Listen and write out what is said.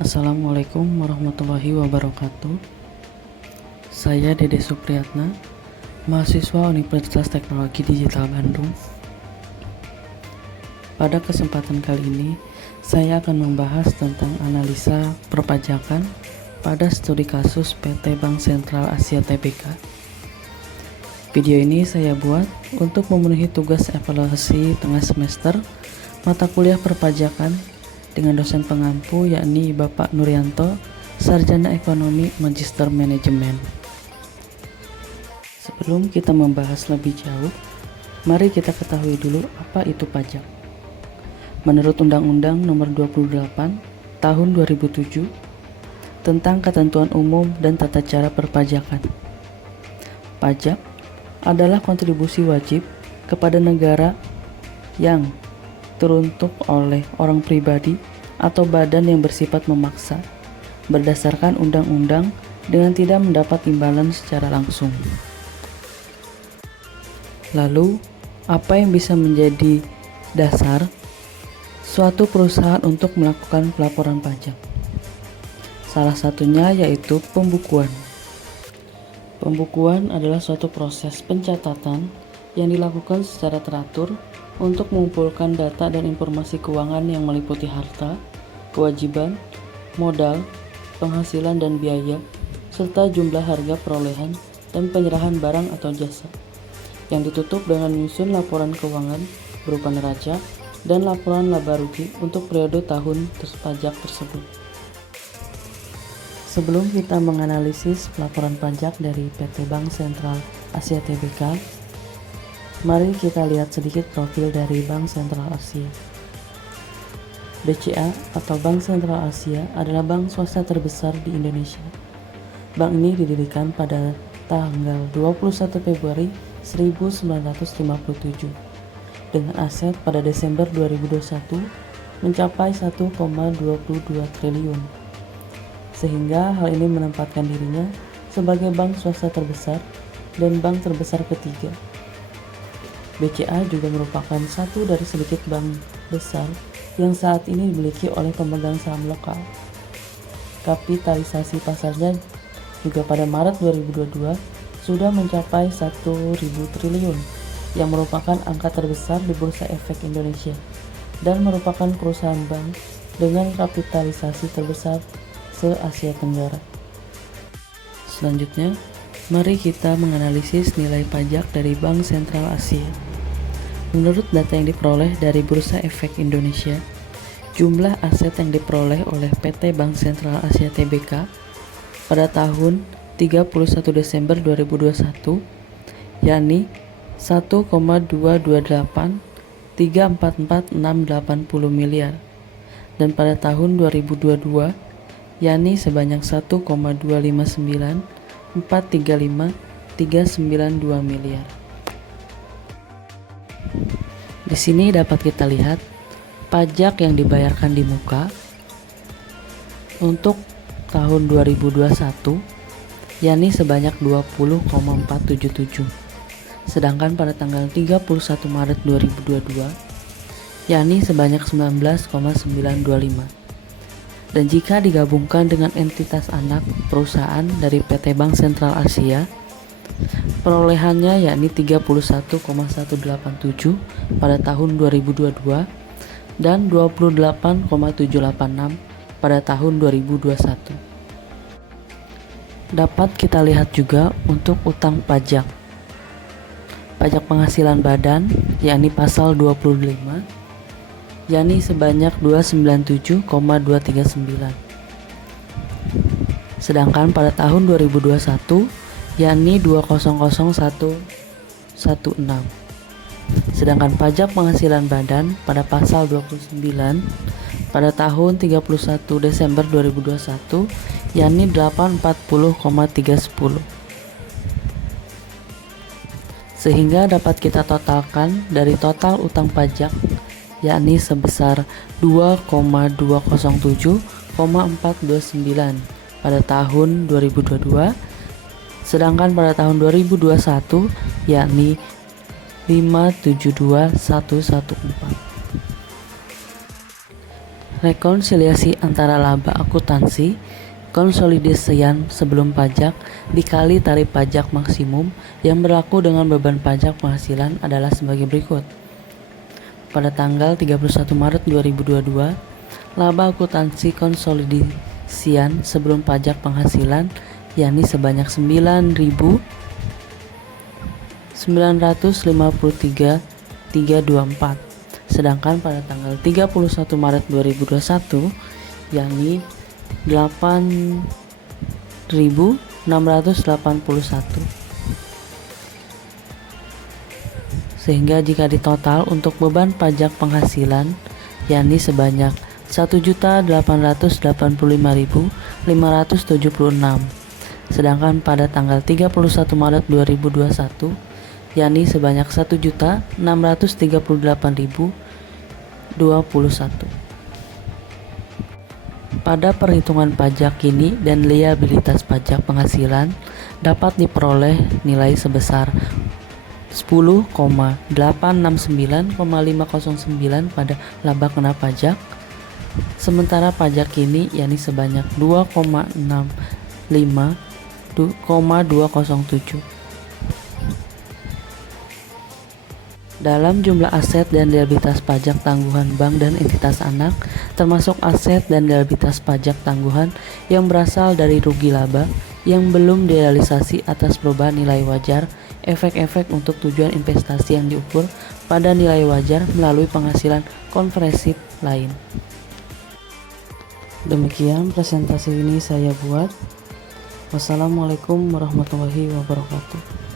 Assalamualaikum warahmatullahi wabarakatuh. Saya Dede Supriyatna, mahasiswa Universitas Teknologi Digital Bandung. Pada kesempatan kali ini, saya akan membahas tentang analisa perpajakan pada studi kasus PT Bank Sentral Asia Tbk. Video ini saya buat untuk memenuhi tugas evaluasi tengah semester mata kuliah perpajakan dengan dosen pengampu yakni Bapak Nuryanto, Sarjana Ekonomi Magister Manajemen. Sebelum kita membahas lebih jauh, mari kita ketahui dulu apa itu pajak. Menurut Undang-Undang Nomor 28 Tahun 2007 tentang Ketentuan Umum dan Tata Cara Perpajakan, pajak adalah kontribusi wajib kepada negara yang teruntuk oleh orang pribadi atau badan yang bersifat memaksa berdasarkan undang-undang dengan tidak mendapat imbalan secara langsung. Lalu, apa yang bisa menjadi dasar suatu perusahaan untuk melakukan pelaporan pajak? Salah satunya yaitu pembukuan. Pembukuan adalah suatu proses pencatatan yang dilakukan secara teratur untuk mengumpulkan data dan informasi keuangan yang meliputi harta, kewajiban, modal, penghasilan dan biaya, serta jumlah harga perolehan dan penyerahan barang atau jasa, yang ditutup dengan menyusun laporan keuangan berupa neraca dan laporan laba rugi untuk periode tahun pajak tersebut. Sebelum kita menganalisis pelaporan pajak dari PT Bank Sentral Asia Tbk, mari kita lihat sedikit profil dari Bank Sentral Asia. BCA atau Bank Sentral Asia adalah bank swasta terbesar di Indonesia. Bank ini didirikan pada tanggal 21 Februari 1957 dengan aset pada Desember 2021 mencapai 1,22 triliun. Sehingga hal ini menempatkan dirinya sebagai bank swasta terbesar dan bank terbesar ketiga. BCA juga merupakan satu dari sedikit bank besar yang saat ini dimiliki oleh pemegang saham lokal. Kapitalisasi pasarnya juga pada Maret 2022 sudah mencapai 1.000 triliun yang merupakan angka terbesar di Bursa Efek Indonesia dan merupakan perusahaan bank dengan kapitalisasi terbesar se-Asia Tenggara. Selanjutnya, mari kita menganalisis nilai pajak dari Bank Sentral Asia. Menurut data yang diperoleh dari Bursa Efek Indonesia, jumlah aset yang diperoleh oleh PT Bank Sentral Asia Tbk pada tahun 31 Desember 2021 yakni 1,228,344,680 miliar dan pada tahun 2022 yakni sebanyak 1,259,435,392 miliar. Di sini dapat kita lihat pajak yang dibayarkan di muka untuk tahun 2021 yakni sebanyak 20,477. Sedangkan pada tanggal 31 Maret 2022 yakni sebanyak 19,925. Dan jika digabungkan dengan entitas anak perusahaan dari PT Bank Sentral Asia, perolehannya yakni 31,187 pada tahun 2022 dan 28,786 pada tahun 2021. Dapat kita lihat juga untuk utang pajak. Pajak penghasilan badan yakni pasal 25 yakni sebanyak 297,239. Sedangkan pada tahun 2021 yakni 200,116. Sedangkan pajak penghasilan badan pada pasal 29 pada tahun 31 Desember 2021 yakni 840,310. Sehingga dapat kita totalkan dari total utang pajak yakni sebesar 2,207,429 pada tahun 2022, sedangkan pada tahun 2021 yakni 572,114. Rekonsiliasi antara laba akuntansi konsolidasian sebelum pajak dikali tarif pajak maksimum yang berlaku dengan beban pajak penghasilan adalah sebagai berikut. Pada tanggal 31 Maret 2022, laba akuntansi konsolidasian sebelum pajak penghasilan yakni sebanyak 9.953.324. Sedangkan pada tanggal 31 Maret 2021 yakni 8.681. Sehingga jika ditotal untuk beban pajak penghasilan yakni sebanyak 1.885.576. Sedangkan pada tanggal 31 Maret 2021 yakni sebanyak 1.638.021. Pada perhitungan pajak kini dan liabilitas pajak penghasilan dapat diperoleh nilai sebesar 10,869,509 pada laba kena pajak, sementara pajak kini yakni sebanyak 2,65,207. Dalam jumlah aset dan liabilitas pajak tangguhan bank dan entitas anak, termasuk aset dan liabilitas pajak tangguhan yang berasal dari rugi laba yang belum direalisasi atas perubahan nilai wajar, efek-efek untuk tujuan investasi yang diukur pada nilai wajar melalui penghasilan konversif lain. Demikian presentasi ini saya buat. Wassalamualaikum warahmatullahi wabarakatuh.